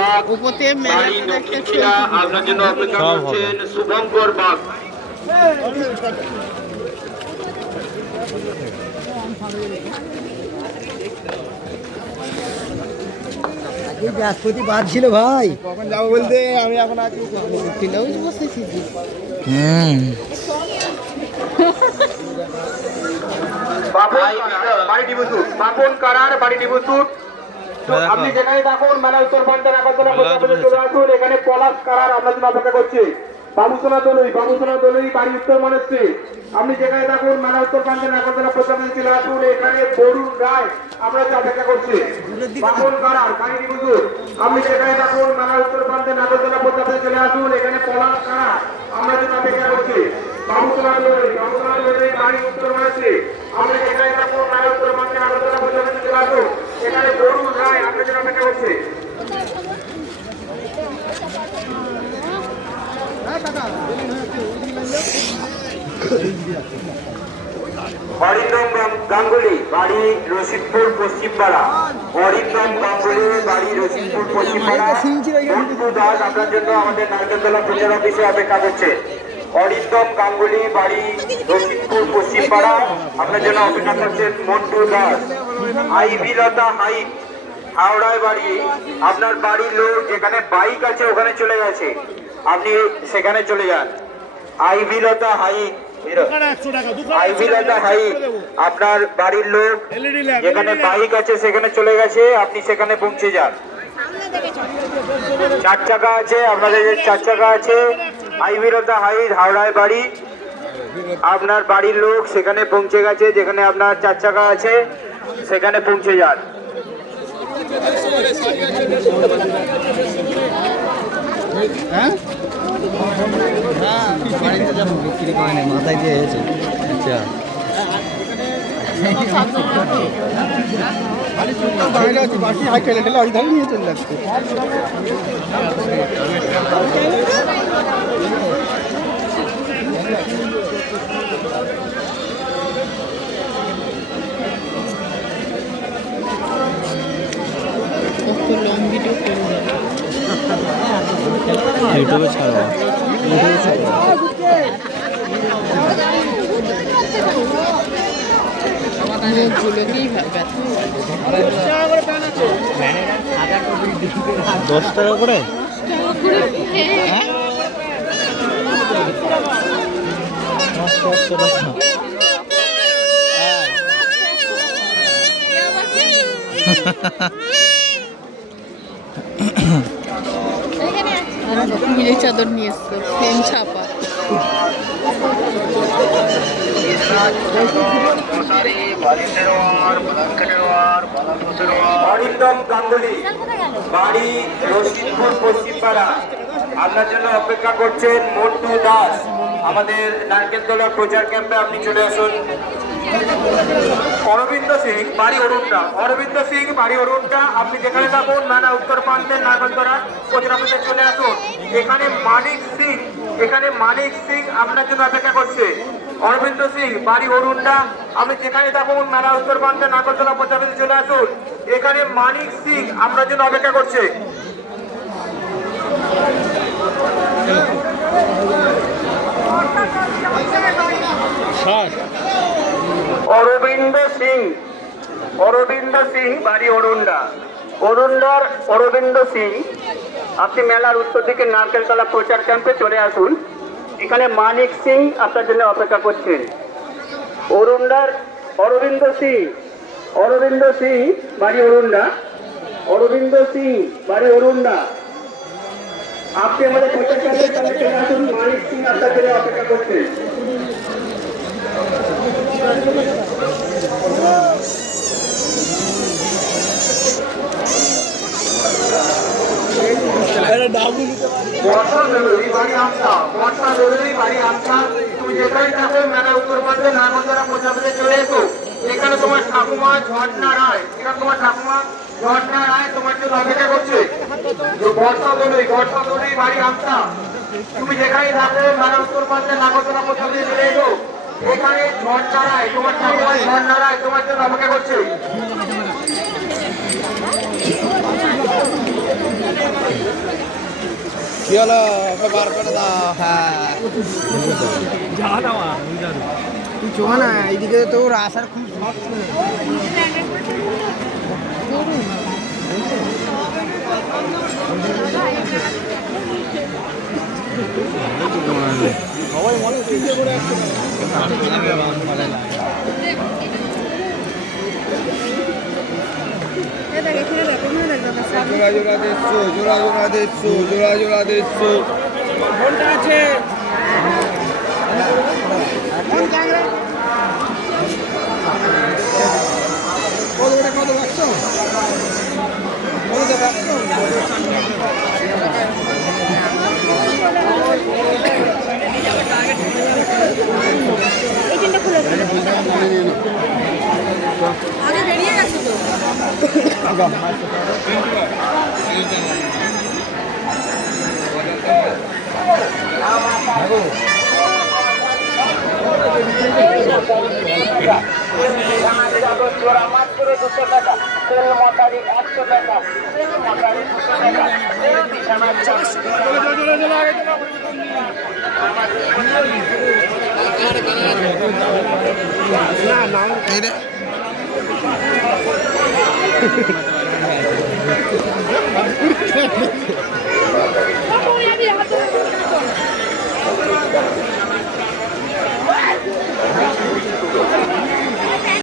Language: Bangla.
বাঘ উপতে বাড়ি করে একটা দক্ষিণ শিরা আপনার জন্য অপেক্ষা করছেন শুভঙ্কর বাঘ বৃহস্পতিবার ছিল ভাই। কখন যাব বলতে আমি এখন আছি ব্লাউজ বসেছি। হুম। বাপন বাড়ি ডিবুসুর। বাপন কারার বাড়ি দেখো। আপনি যেখানে থাকুন মেলা উত্তর পঞ্চায়েত আগরতলা মেলা প্রজাপতি উঠেছে। চলে আসুন। এখানে পলাশ কারার আপনার জন্য অপেক্ষা করছে। বাবুসোনা দলুই বাবুসোনা দলুই বাড়ি উত্তর মনস্ত্রী। আপনি যেখানে থাকুন মেলা উত্তর পঞ্চায়েত আগরতলা প্রজাপতি চলে আসুন। এখানে বরুণ রায় আমরা অপেক্ষা করছি। বাপন কারার বাড়ি ডিবুসুর আপনি যেখানে থাকুন মেলা উত্তর পঞ্চায়েত আগরতলা প্রজাপতি চলে আসুন। এখানে পলাশ কারার আমরা যে অপেক্ষা করছি। বাবুসোনা দলুই বাবুসোনা দলুই বাড়ি উত্তর মনস্ত্রী। আপনি যেখানে থাকুন মেলা উত্তর পঞ্চায়েত আগরতলা প্রজাপতি চলে আসুন এখানে বরুণ রায় আপনার জন্য অপেক্ষা করছে অরিন্দম গাং- গাঙ্গুলি, বাড়ি রশিদপুর, পশ্চিমপাড়া। অরিন্দম গাঙ্গুলি বাড়ি রশিদপুর, পশ্চিমপাড়া। দাস আপনার জন্য আমাদের নারকেলতলা প্রচার অফিসে অপেক্ষা করছে। অরিন্দম গাঙ্গুলি, বাড়ি রশিদপুর, পশ্চিমপাড়া। আপনার জন্য অপেক্ষা করছেন মন্টু দাস। আইবিলতা হাইট, হাওড়ায় বাড়ি। আপনার বাড়ির লোক যেখানে বাইক আছে, ওখানে চলে গেছে। আপনি সেখানে চলে যান। আইবিলতা হাইট আপনার বাড়ির লোক যেখানে বাইক আছে সেখানে চলে গেছে আপনি সেখানে পৌঁছে যান। চার চাকা আছে আপনাদের যে চার চাকা আছে আইবিলতা হাইট হাওড়ায় বাড়ি। আপনার বাড়ির লোক সেখানে পৌঁছে গেছে যেখানে আপনার চার চাকা আছে সেখানে পৌঁছে যান। বাড়িতে যাব বিক্রি করে নেই মাথায় দিয়ে এসেছে আচ্ছা। নিয়ে চলে যাচ্ছে লং ভিডিও করব ইউটিউবে ছাড়ো। মুখগুলোকেই ব্যথা দশ টাকা করে? হ্যাঁ। মিলে চাদর নিয়ে এসছো ফ্রেম ছাপা। বাড়ি রশিদপুর পশ্চিমপাড়া। আপনার জন্য অপেক্ষা করছেন মন্টু দাস। আমাদের নারকেলতলা প্রচার ক্যাম্পে আপনি চলে আসুন। অরবিন্দ সিং, বাড়ি অরুণটা অরবিন্দ সিং, বাড়ি অরুণটা আপনি যেখানে থাকুন, নানা উত্তর প্রান্তের অফিসে চলে আসুন। এখানে মানিক সিং, এখানে মানিক সিং আপনার জন্য অপেক্ষা করছে। অরবিন্দ সিং, বাড়ি অরুণটা আপনি যেখানে থাকুন মেলা উত্তর প্রান্তের প্রচার অফিসে চলে আসুন। এখানে মানিক সিং আপনার জন্য অপেক্ষা করছে। অরবিন্দ সিং। অরবিন্দ সিং, বাড়ি অরুণডা। অরুণডার অরবিন্দ সিং, আপনি মেলার উত্তর দিকে নারকেলতলা প্রচার ক্যাম্পে চলে আসুন। এখানে মানিক সিং আপনার জন্য অপেক্ষা করছেন। অরুণডার অরবিন্দ সিং অরবিন্দ সিং, বাড়ি অরুণডা। অরবিন্দ সিং, বাড়ি অরুণডা। আপনি আমাদের প্রচার ক্যাম্পের সামনে চলে আসুন। মানিক সিং আপনার জন্য অপেক্ষা করছেন বর্ষা বেরোই বাড়ি আমসা বর্ষা বেরোই বাড়ি আমসা তুমি যেখানে থাকো মেলা উত্তর মধ্যে নাগরদরা প্রজাপতি চলে এসো। এখানে তোমার ঠাকুমা ঝর্ণা রায়। এখানে তোমার ঠাকুমা ঝর্ণা রায় তোমার জন্য অপেক্ষা করছে। বর্ষা বেরোই বর্ষা বেরোই বাড়ি আমসা তুমি যেখানে থাকো মেলা উত্তর মধ্যে নাগরদরা প্রজাপতি চলে এসো। এখানে ঝর্ণা রায়, তোমার ঠাকুমা ঝর্ণা রায় তোমার জন্য অপেক্ষা করছে। কি হলো ওকে বার করে দাও। হ্যাঁ তুই চো না এইদিকে তোর আসার খুব শখ সবাই মনে করে জোড়া জোড়া দেড়শো জোড়া জোড়া দেড়শো জোড়া জোড়া দেড়শো কোনটা আছে দুশো টাকা তেল মশারি একশো টাকা তেল মশারি দুশো টাকা তেল বিছানার না না।